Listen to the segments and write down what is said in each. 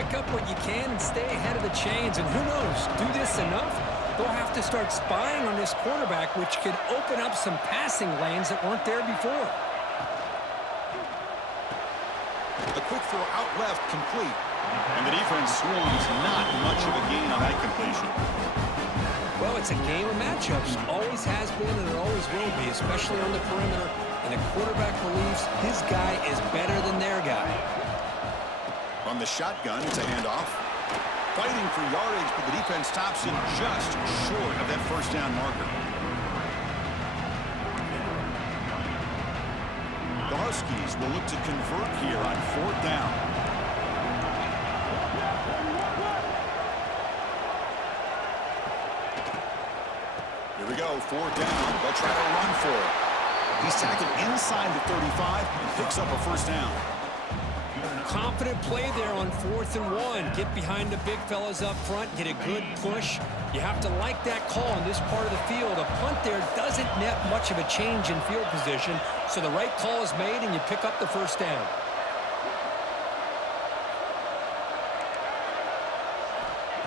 pick up what you can and stay ahead of the chains. And who knows, do this enough, they'll have to start spying on this quarterback, which could open up some passing lanes that weren't there before. The quick throw out left, complete. And the defense swarms, not much of a gain on that completion. Well, it's a game of matchups. Always has been and it always will be, especially on the perimeter. And the quarterback believes his guy is better than their guy. On the shotgun, it's a handoff. Fighting for yardage, but the defense stops him just short of that first down marker. The Huskies will look to convert here on fourth down. Here we go, fourth down. They'll try to run for it. He's tackled inside the 35 and picks up a first down. Confident play there on 4th and 1. Get behind the big fellas up front, get a good push. You have to like that call in this part of the field. A punt there doesn't net much of a change in field position, so the right call is made and you pick up the first down.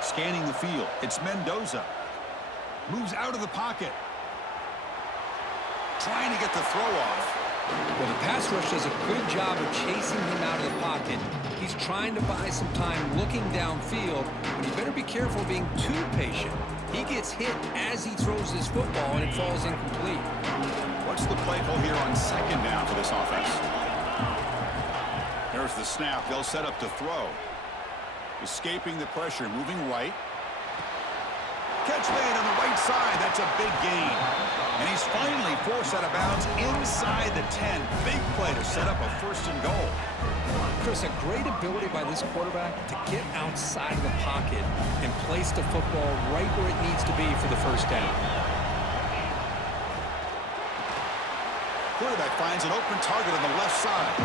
Scanning the field, it's Mendoza. Moves out of the pocket. Trying to get the throw off. Well, the pass rush does a good job of chasing him out of the pocket. He's trying to buy some time looking downfield, but you better be careful being too patient. He gets hit as he throws his football, and it falls incomplete. What's the play call here on second down for this offense? There's the snap. They'll set up to throw. Escaping the pressure, moving right. Catch made on the right side. That's a big gain. And he's finally forced out of bounds inside the 10. Big play to set up a first and goal. Chris, a great ability by this quarterback to get outside of the pocket and place the football right where it needs to be for the first down. Quarterback finds an open target on the left side.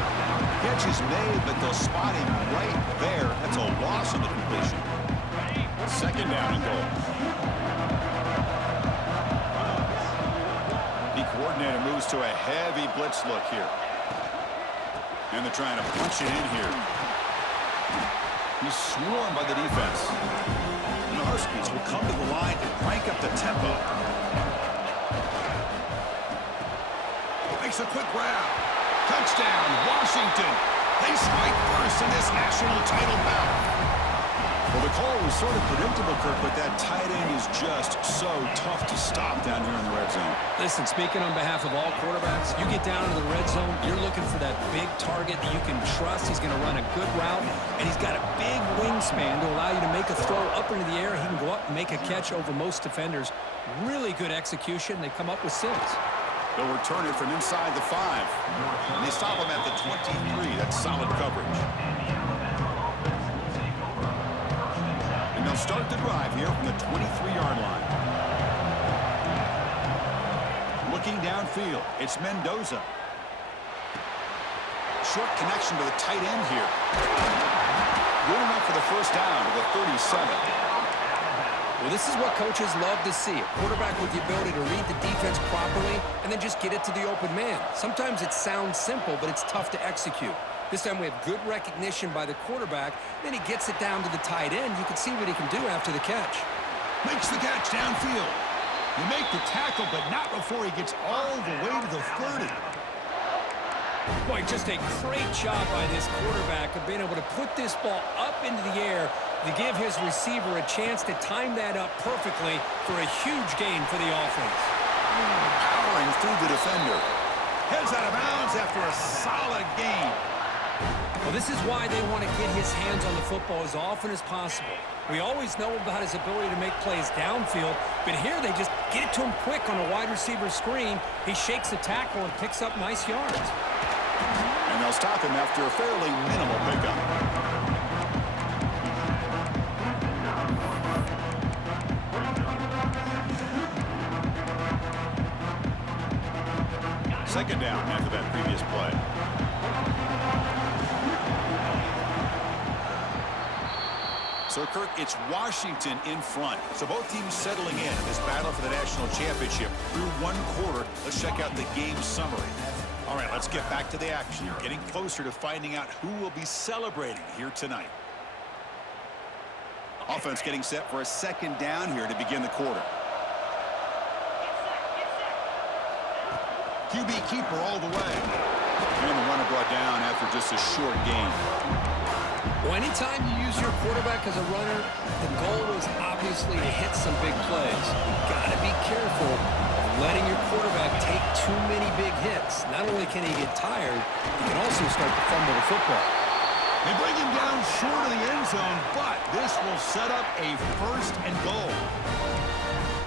Catch is made, but they'll spot him right there. That's a loss on the completion. Second down and goal. The coordinator moves to a heavy blitz look here. And they're trying to punch it in here. He's swarmed by the defense. And the Huskies will come to the line and crank up the tempo. Makes a quick grab. Touchdown, Washington. They strike first in this national title bout. Well, the call was sort of predictable, Kirk, but that tight end is just so tough to stop down here in the red zone. Listen, speaking on behalf of all quarterbacks, you get down into the red zone, you're looking for that big target that you can trust. He's going to run a good route, and he's got a big wingspan to allow you to make a throw up into the air. He can go up and make a catch over most defenders. Really good execution. They come up with 6. They'll return it from inside the 5. And they stop him at the 23. That's solid coverage. And they'll start the drive here from the 23-yard line. Looking downfield, it's Mendoza. Short connection to the tight end here. Good enough for the first down to the 37. Well, this is what coaches love to see. A quarterback with the ability to read the defense properly and then just get it to the open man. Sometimes it sounds simple, but it's tough to execute. This time we have good recognition by the quarterback. Then he gets it down to the tight end. You can see what he can do after the catch. Makes the catch downfield. You make the tackle, but not before he gets all the way to the 30. Boy, just a great job by this quarterback of being able to put this ball up into the air to give his receiver a chance to time that up perfectly for a huge gain for the offense. Powering through the defender. Heads out of bounds after a solid gain. Well, this is why they want to get his hands on the football as often as possible. We always know about his ability to make plays downfield, but here they just get it to him quick on a wide receiver screen. He shakes the tackle and picks up nice yards. And they'll stop him after a fairly minimal pickup. Second down after that previous play. So, Kirk, it's Washington in front. So both teams settling in this battle for the national championship through one quarter. Let's check out the game summary. All right, let's get back to the action. Getting closer to finding out who will be celebrating here tonight. Offense getting set for a second down here to begin the quarter. QB keeper all the way. And the runner brought down after just a short gain. Well, anytime you use your quarterback as a runner, the goal is obviously to hit some big plays. You've got to be careful of letting your quarterback take too many big hits. Not only can he get tired, he can also start to fumble the football. They bring him down short of the end zone, but this will set up a first and goal.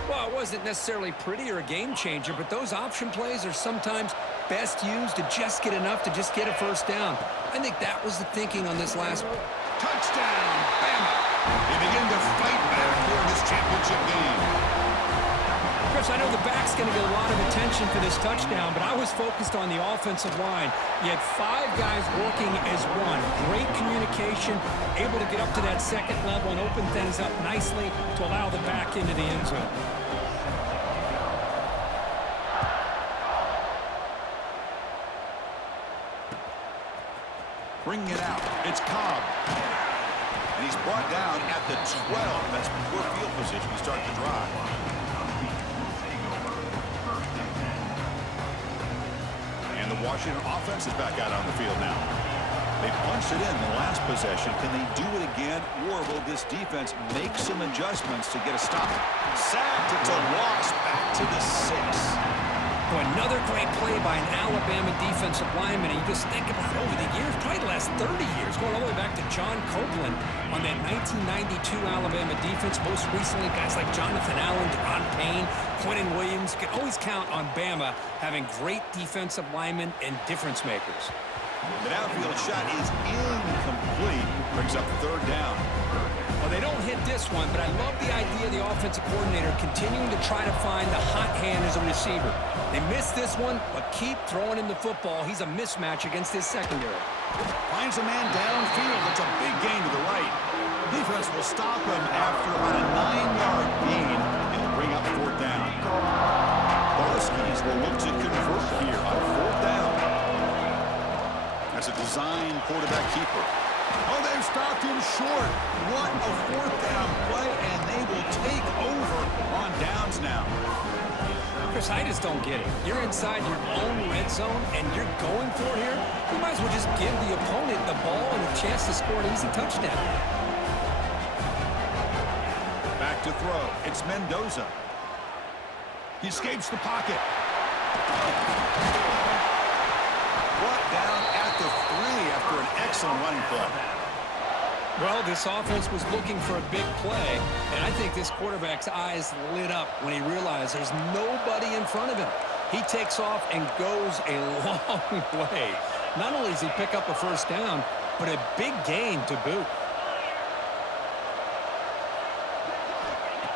Well, it wasn't necessarily pretty or a game changer, but those option plays are sometimes best used to just get enough to just get a first down. I think that was the thinking on this last one. Touchdown, Bama. They begin to fight back here in this championship game. Chris, I know the back's going to get a lot of attention for this touchdown, but I was focused on the offensive line. You had 5 guys working as one. Great communication, able to get up to that second level and open things up nicely to allow the back into the end zone. Bringing it out. It's Cobb. And he's brought down at the 12. That's poor field position to start the drive. And the Washington offense is back out on the field now. They punched it in the last possession. Can they do it again, or will this defense make some adjustments to get a stop? Sacked. It's a loss back to the 6. Another great play by an Alabama defensive lineman. And you just think about it over the years, probably the last 30 years, going all the way back to John Copeland on that 1992 Alabama defense. Most recently, guys like Jonathan Allen, Deron Payne, Quentin Williams. You can always count on Bama having great defensive linemen and difference makers. The downfield shot is incomplete. Brings up third down. Well, they don't hit this one, but I love the idea of the offensive coordinator continuing to try to find the hot hand as a receiver. They missed this one, but keep throwing him the football. He's a mismatch against his secondary. Finds a man downfield. It's a big gain to the right. Defense will stop him after about a 9-yard gain and bring up fourth down. Barskis will look to convert here on fourth down. That's a design quarterback keeper. Oh, they've stopped him short. What a fourth down play, and they will take over on downs now. Chris, I just don't get it. You're inside your own red zone, and you're going for it here. You might as well just give the opponent the ball and a chance to score an easy touchdown. Back to throw. It's Mendoza. He escapes the pocket. Brought down at the 3 after an excellent running play. Well, this offense was looking for a big play, and I think this quarterback's eyes lit up when he realized there's nobody in front of him. He takes off and goes a long way. Not only does he pick up a first down, but a big gain to boot.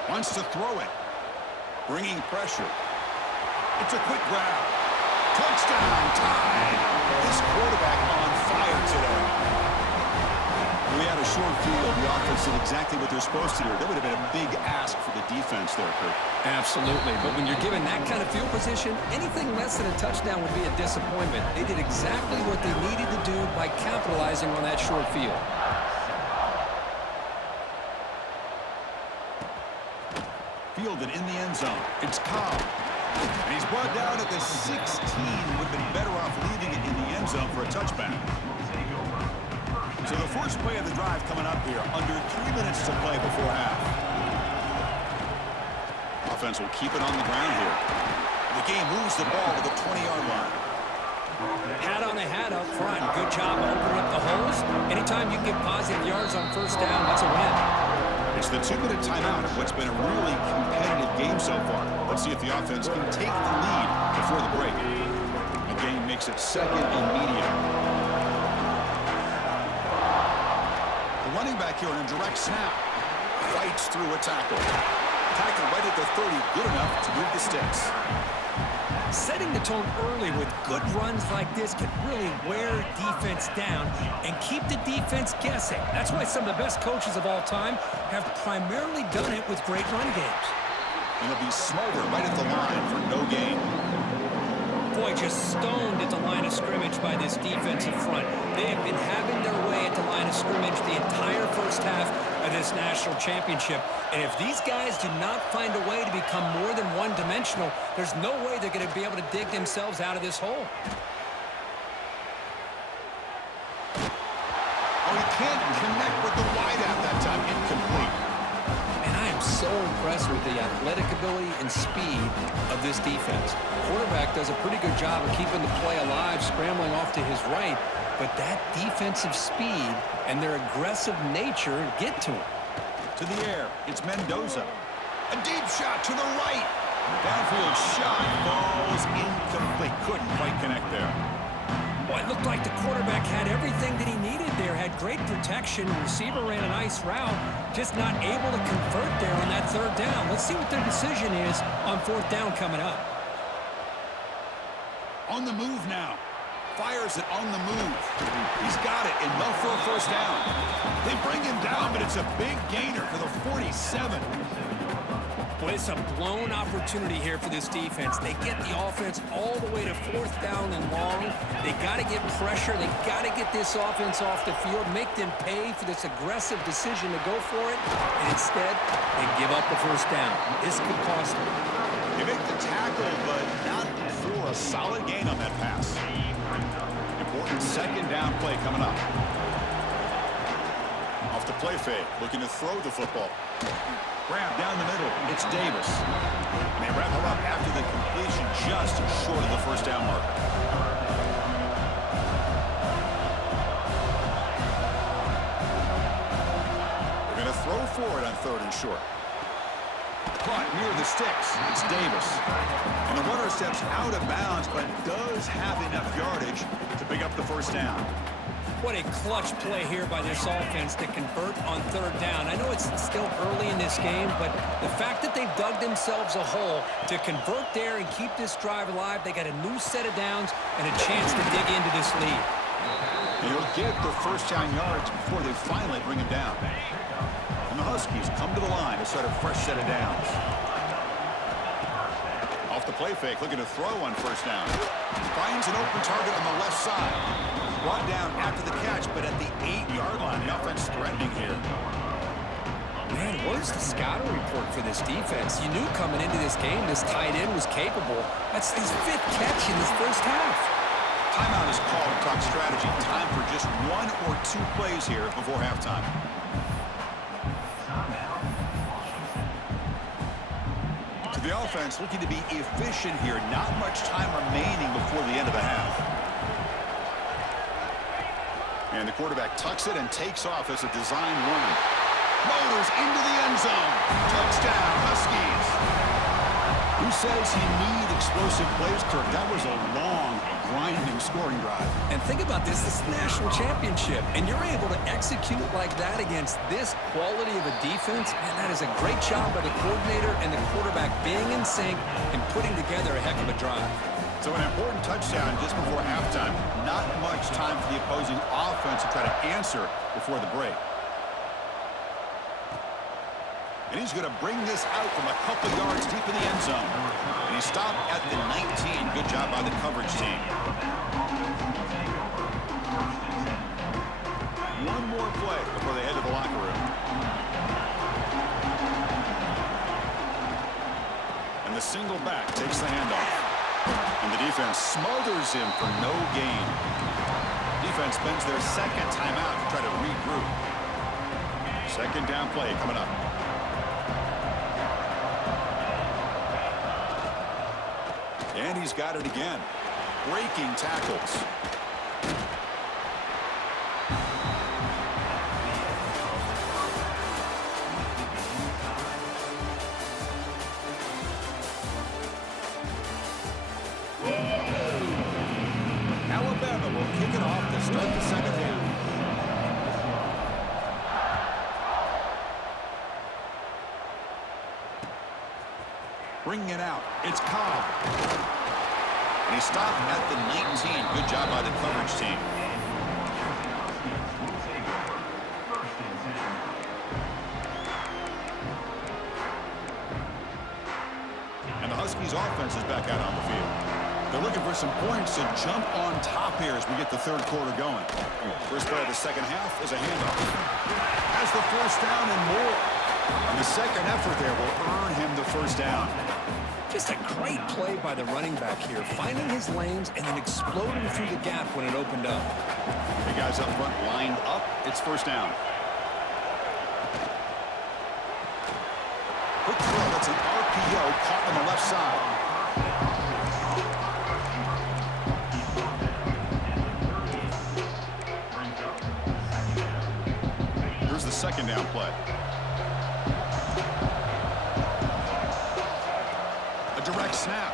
Wants to throw it. Bringing pressure. It's a quick grab. Touchdown, tied. This quarterback on fire today. We had a short field. The offense did exactly what they're supposed to do. That would have been a big ask for the defense there, Kurt. Absolutely. But when you're given that kind of field position, anything less than a touchdown would be a disappointment. They did exactly what they needed to do by capitalizing on that short field. Fielded in the end zone. It's Cobb. And he's brought down at the 16. Would have been better off leaving it in the end zone for a touchback. So the first play of the drive coming up here. Under 3 minutes to play before half. Offense will keep it on the ground here. The game moves the ball to the 20-yard line. Hat on a hat up front. Good job opening up the holes. Anytime you get positive yards on first down, that's a win. It's the 2-minute timeout of what's been a really competitive game so far. Let's see if the offense can take the lead before the break. The game makes it second and medium. The running back here in a direct snap. Fights through a tackle. Tackle right at the 30, good enough to move the sticks. Setting the tone early with good runs like this can really wear defense down and keep the defense guessing. That's why some of the best coaches of all time have primarily done it with great run games. And it'll be smothered right at the line for no gain. Boy, just stoned at the line of scrimmage by this defensive front. They have been having their way at the line of scrimmage the entire first half of this this national championship. And if these guys do not find a way to become more than one-dimensional, there's no way they're going to be able to dig themselves out of this hole. Oh, he can't connect with the wideout that time. Incomplete. And I am so impressed with the athletic ability and speed of this defense. Quarterback does a pretty good job of keeping the play alive, scrambling off to his right, but that defensive speed and their aggressive nature get to him. To the air, it's Mendoza. A deep shot to the right. Downfield shot falls incomplete. Couldn't quite connect there. Well, it looked like the quarterback had everything that he needed there, had great protection. The receiver ran a nice route, just not able to convert there on that third down. Let's see what their decision is on fourth down coming up. On the move now. Fires it on the move. He's got it. Enough for a first down. They bring him down, but it's a big gainer for the 47. Boy, it's a blown opportunity here for this defense. They get the offense all the way to fourth down and long. They got to get pressure. They got to get this offense off the field, make them pay for this aggressive decision to go for it. And instead, they give up the first down. This could cost them. They make the tackle, but not for a solid gain on that pass. Important second down play coming up. Off the play fake, looking to throw the football. Grab down the middle. It's Davis. And they wrap him up after the completion, just short of the first down marker. They're going to throw for it on third and short. Caught near the sticks. It's Davis. And the runner steps out of bounds, but does have enough yardage to pick up the first down. What a clutch play here by this offense to convert on third down. I know it's still early in this game, but the fact that they've dug themselves a hole to convert there and keep this drive alive, they got a new set of downs and a chance to dig into this lead. And he'll get the first down yards before they finally bring him down. And the Huskies come to the line to start a fresh set of downs. Off the play fake, looking to throw on first down. Finds an open target on the left side. Brought down after the catch, but at the 8-yard line, the offense threatening here. Man, where's the scouting report for this defense? You knew coming into this game this tight end was capable. That's his 5th catch in this first half. Timeout is called to talk strategy. Time for just 1 or 2 plays here before halftime. To the offense, looking to be efficient here. Not much time remaining before the end of the half. And the quarterback tucks it and takes off as a design run. Motors into the end zone. Touchdown, Huskies. Who says you need explosive plays, Kirk? That was a long, grinding scoring drive. And think about this. This is the national championship, and you're able to execute like that against this quality of a defense. Man, that is a great job by the coordinator and the quarterback being in sync and putting together a heck of a drive. So an important touchdown just before halftime. Not much time for the opposing offense to try to answer before the break. And he's going to bring this out from a couple yards deep in the end zone. And he stopped at the 19. Good job by the coverage team. One more play before they head to the locker room. And the single back takes the handoff. And the defense smothers him for no gain. Defense spends their second timeout to try to regroup. Second down play coming up. And he's got it again. Breaking tackles. Alabama will kick it off to start the second half. Bringing it out. It's Cobb. And he stopped at the 19. Good job by the coverage team. And the Huskies offense is back out on the field. They're looking for some points to jump on top here as we get the third quarter going. First play of the second half is a handoff. Has the first down and more. And the second effort there will earn him the first down. Just a great play by the running back here, finding his lanes and then exploding through the gap when it opened up. The guys up front lined up. It's first down. Quick throw. That's an RPO caught on the left side. Here's the second down play. A direct snap.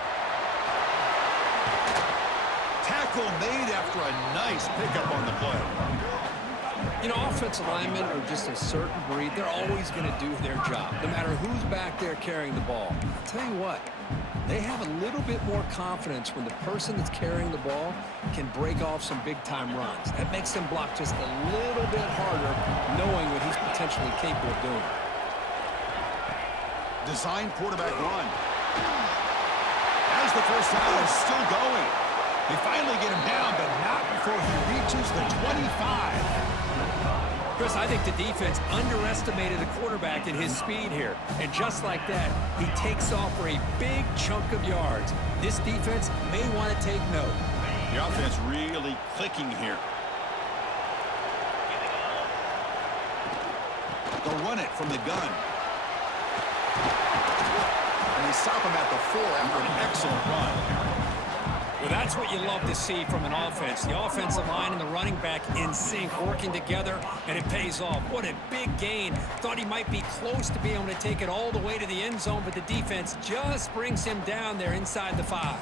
Tackle made after a nice pickup on the play. You know, offensive linemen are just a certain breed. They're always going to do their job, no matter who's back there carrying the ball. I'll tell you what, they have a little bit more confidence when the person that's carrying the ball can break off some big-time runs. That makes them block just a little bit harder, knowing what he's potentially capable of doing. Design quarterback run. As the first down is still going. They finally get him down, but not before he reaches the 25. Chris, I think the defense underestimated the quarterback in his speed here. And just like that, he takes off for a big chunk of yards. This defense may want to take note. The offense really clicking here. They'll run it from the gun. And they stop him at the 4 after an excellent run. Well, that's what you love to see from an offense. The offensive line and the running back in sync, working together, and it pays off. What a big gain. Thought he might be close to being able to take it all the way to the end zone, but the defense just brings him down there inside the 5.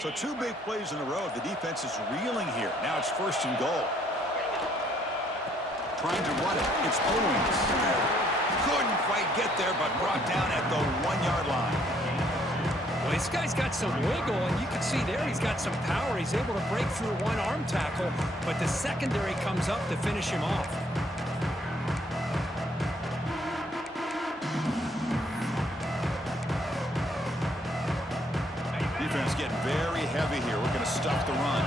So 2 big plays in a row. The defense is reeling here. Now it's first and goal. Trying to run it. It's Owens. Couldn't quite get there, but brought down at the 1-yard line. Well, this guy's got some wiggle, and you can see there he's got some power. He's able to break through one arm tackle, but the secondary comes up to finish him off. Defense getting very heavy here. We're going to stuff the run.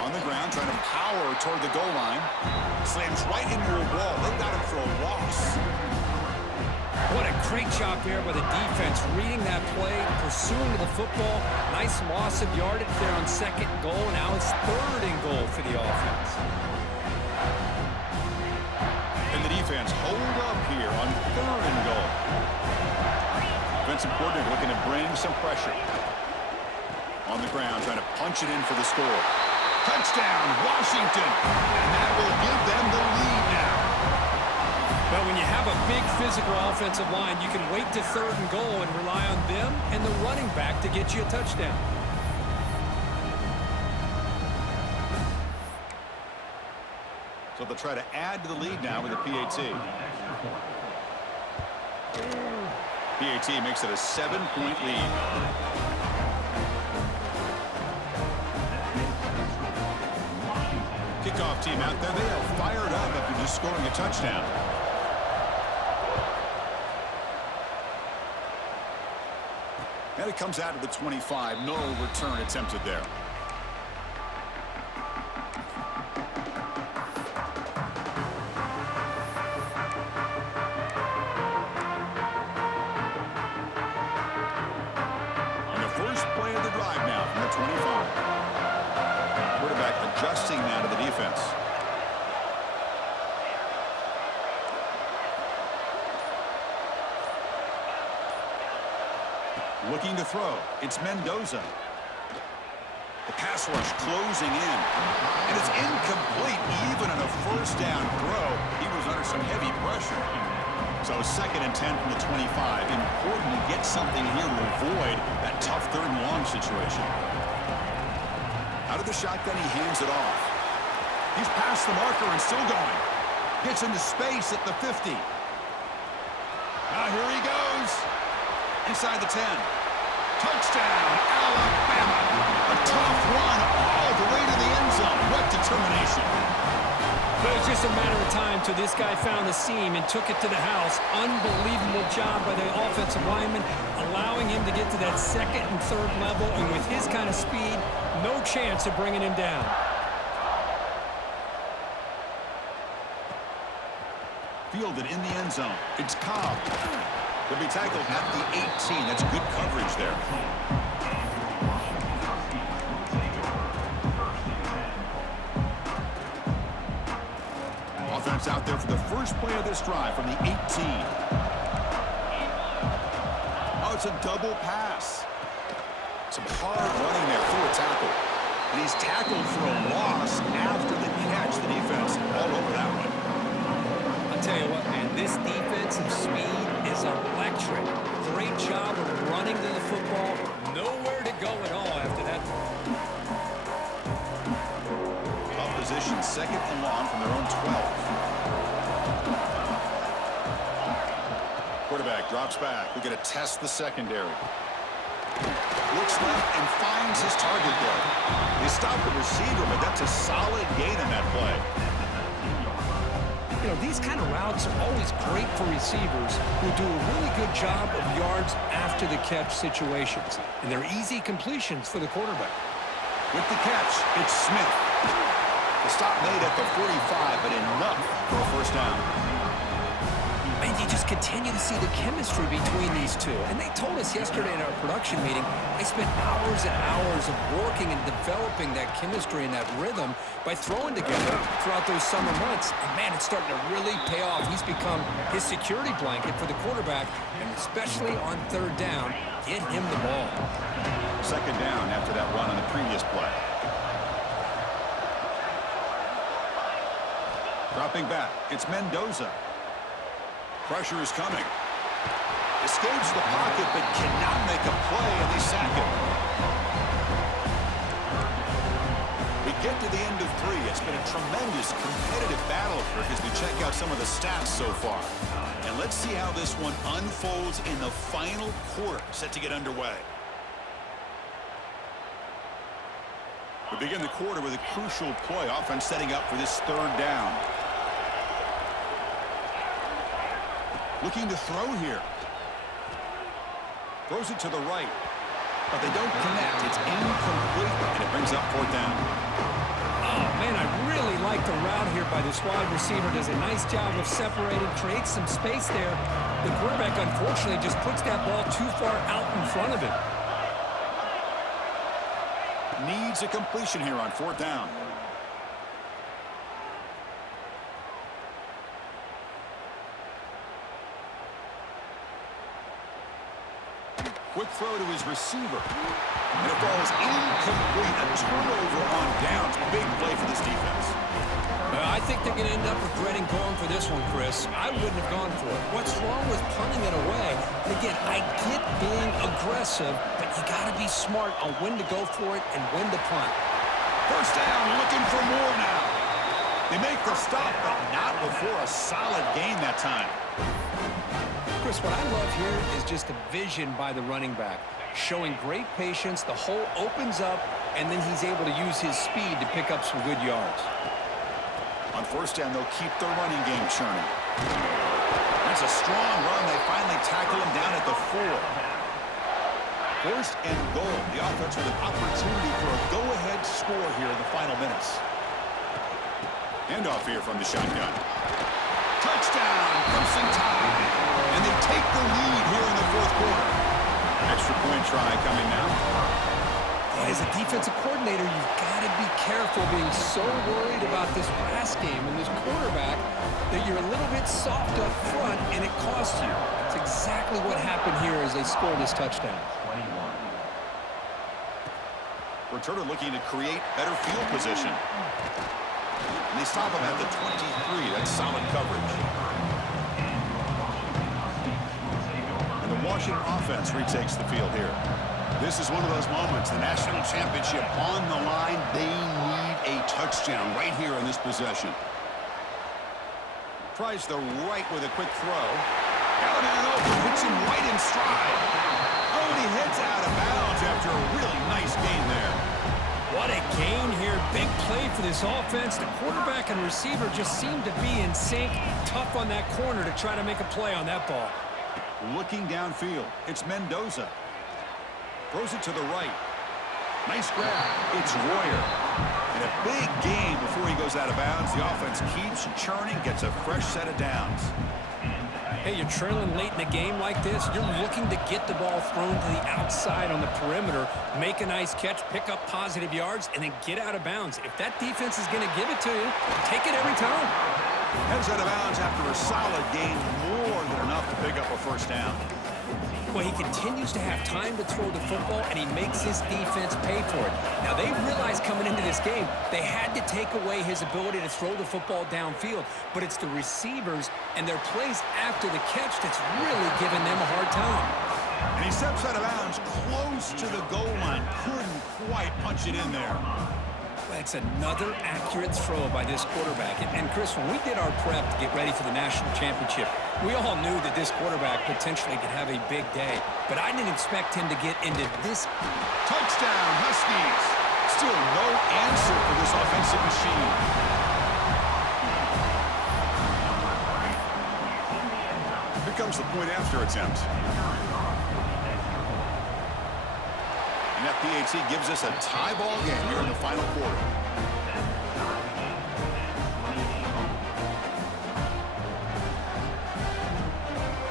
On the ground, trying to power toward the goal line. Slams right into a wall. They got him for a loss. What a great job there by the defense, reading that play, pursuing to the football. Nice loss of yardage there on second and goal. Now it's third and goal for the offense. And the defense hold up here on third and goal. Defensive coordinator looking to bring some pressure. On the ground, trying to punch it in for the score. Touchdown, Washington. And that will give them the lead now. But when you have a big physical offensive line, you can wait to third and goal and rely on them and the running back to get you a touchdown. So they'll try to add to the lead now with a PAT. PAT makes it a 7-point lead. Kickoff team out there. They are fired up after just scoring a touchdown. And it comes out of the 25. No return attempted there. Adjusting now to the defense. Looking to throw. It's Mendoza. The pass rush closing in. And it's incomplete even on a first down throw. He was under some heavy pressure. So 2nd and 10 from the 25. Important to get something here to avoid that tough third and long situation. Out of the shotgun, he hands it off. He's past the marker and still going. Gets into space at the 50. Now here he goes. Inside the 10. To Touchdown, Alabama. A tough run all the way to the end zone. What determination. But it was just a matter of time till this guy found the seam and took it to the house. Unbelievable job by the offensive lineman, allowing him to get to that second and third level, and with his kind of speed, no chance of bringing him down. Fielded in the end zone. It's Cobb. He'll be tackled at the 18. That's good coverage there. Offense out there for the first play of this drive from the 18. Oh, it's a double pass. Some hard running there through a tackle. And he's tackled for a loss after the catch. The defense all over that one. I'll tell you what, man, this defensive speed is electric. Great job of running to the football. Nowhere to go at all after that. Position second and long from their own 12. Quarterback drops back. We're going to test the secondary. Looks left and finds his target there. They stopped the receiver, but that's a solid gain in that play. You know, these kind of routes are always great for receivers who do a really good job of yards after the catch situations. And they're easy completions for the quarterback. With the catch, it's Smith. The stop made at the 45, but enough for a first down. And you just continue to see the chemistry between these two. And they told us yesterday in our production meeting, they spent hours and hours of working and developing that chemistry and that rhythm by throwing together throughout those summer months. And, man, it's starting to really pay off. He's become his security blanket for the quarterback, and especially on third down, get him the ball. Second down after that run on the previous play. Dropping back, it's Mendoza. Pressure is coming. Escapes the pocket, but cannot make a play, and they sack him. We get to the end of 3. It's been a tremendous competitive battle, Kirk, as we check out some of the stats so far. And let's see how this one unfolds in the final quarter, set to get underway. We begin the quarter with a crucial play. Offense setting up for this third down. Looking to throw here. Throws it to the right. But they don't connect. It's incomplete, and it brings up fourth down. Oh, man, I really like the route here by this wide receiver. Does a nice job of separating, creates some space there. The quarterback, unfortunately, just puts that ball too far out in front of him. Needs a completion here on fourth down. Quick throw to his receiver. And it falls incomplete. A turnover on downs. Big play for this defense. I think they're going to end up regretting going for this one, Chris. I wouldn't have gone for it. What's wrong with punting it away? And again, I get being aggressive, but you got to be smart on when to go for it and when to punt. First down, looking for more now. They make the stop, but not before a solid gain that time. Chris, what I love here is just the vision by the running back. Showing great patience, the hole opens up, and then he's able to use his speed to pick up some good yards. On first down, they'll keep their running game churning. That's a strong run. They finally tackle him down at the 4. First and goal. The offense with an opportunity for a go-ahead score here in the final minutes. Handoff here from the shotgun. Touchdown, crimson tide. And they take the lead here in the fourth quarter. Extra point try coming now. As a defensive coordinator, you've got to be careful being so worried about this pass game and this quarterback that you're a little bit soft up front and it costs you. It's exactly what happened here as they scored this touchdown. Returner looking to create better field position. And they stop him at the 23. That's solid coverage. And the Washington offense retakes the field here. This is one of those moments, the national championship on the line. They need a touchdown right here on this possession. Tries the right with a quick throw. Out and open, hits him right in stride. Oh, and he heads out of bounds after a really nice gain there. What a gain here. Big play for this offense. The quarterback and receiver just seem to be in sync. Tough on that corner to try to make a play on that ball. Looking downfield, it's Mendoza. Throws it to the right. Nice grab. It's Royer. And a big gain before he goes out of bounds. The offense keeps churning, gets a fresh set of downs. Hey, you're trailing late in a game like this. You're looking to get the ball thrown to the outside on the perimeter, make a nice catch, pick up positive yards, and then get out of bounds. If that defense is going to give it to you, take it every time. Heads out of bounds after a solid gain, more than enough to pick up a first down. Well, he continues to have time to throw the football, and he makes his defense pay for it. Now, they realized coming into this game, they had to take away his ability to throw the football downfield, but it's the receivers and their plays after the catch that's really giving them a hard time. And he steps out of bounds close to the goal line. Couldn't quite punch it in there. That's another accurate throw by this quarterback. And Chris, when we did our prep to get ready for the national championship, we all knew that this quarterback potentially could have a big day. But I didn't expect him to get into this. Touchdown, Huskies. Still no answer for this offensive machine. Here comes the point after attempt. And that PAT gives us a tie ball game here in the final quarter.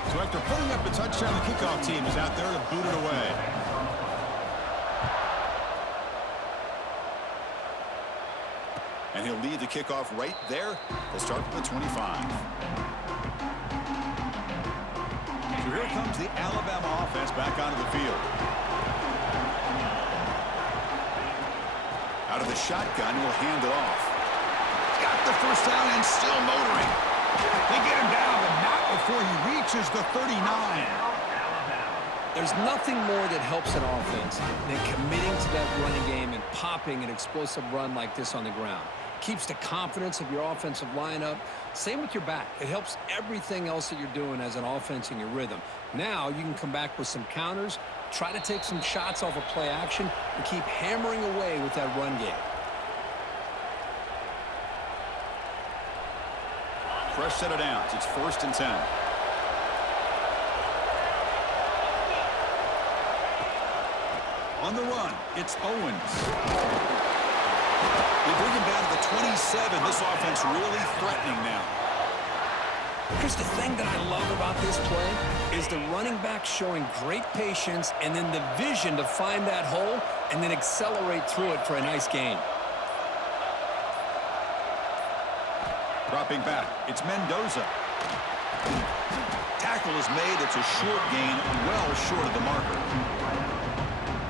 So after putting up a touchdown, the kickoff team is out there to boot it away. And he'll lead the kickoff right there. They'll start from the 25. So here comes the Alabama offense back onto the field. Out of the shotgun, he'll hand it off. Got the first down and still motoring. They get him down, but not before he reaches the 39. There's nothing more that helps an offense than committing to that running game and popping an explosive run like this on the ground. Keeps the confidence of your offensive lineup. Same with your back. It helps everything else that you're doing as an offense in your rhythm. Now you can come back with some counters, try to take some shots off of play action, and keep hammering away with that run game. Fresh set of downs. It's 1st and 10. On the run, it's Owens. They bring him down to the 27. This offense really threatening now. Chris, the thing that I love about this play is the running back showing great patience and then the vision to find that hole and then accelerate through it for a nice gain. Dropping back, it's Mendoza. Tackle is made. It's a short gain, well short of the marker.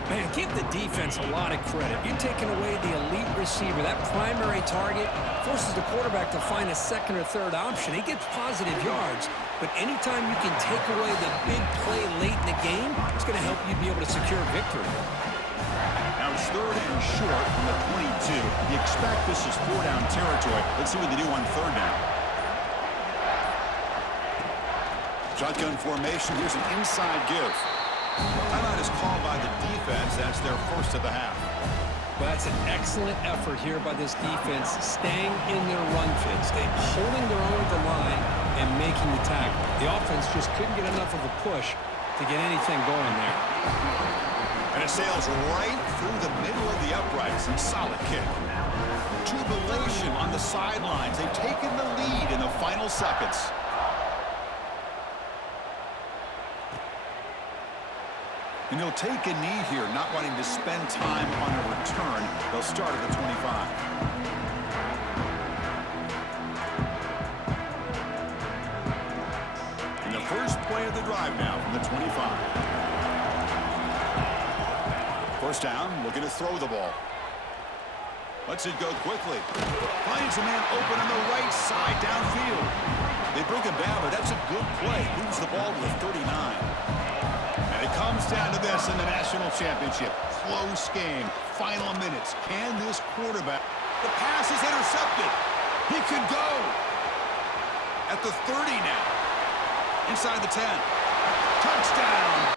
Man, give the defense a lot of credit. You're taking away the elite receiver. That primary target forces the quarterback to find a second or third option. He gets positive yards, but anytime you can take away the big play late in the game, it's going to help you be able to secure victory. Now it's 3rd and short from the 22. You expect this is 4-down territory. Let's see what they do on 3rd down. Shotgun formation. Here's an inside give. Timeout is called by the defense. That's their first of the half. Well, that's an excellent effort here by this defense, staying in their run fits. They're holding their own at the line and making the tackle. The offense just couldn't get enough of a push to get anything going there. And it sails right through the middle of the uprights. And solid kick. Jubilation on the sidelines. They've taken the lead in the final seconds. And he'll take a knee here, not wanting to spend time on a return. They'll start at the 25. And the first play of the drive now from the 25. First down, looking to throw the ball. Lets it go quickly. Finds a man open on the right side downfield. They bring him down, but that's a good play. Moves the ball to the 39. It comes down to this in the national championship. Close game. Final minutes. Can this quarterback... The pass is intercepted. He could go. At the 30 now. Inside the 10. Touchdown,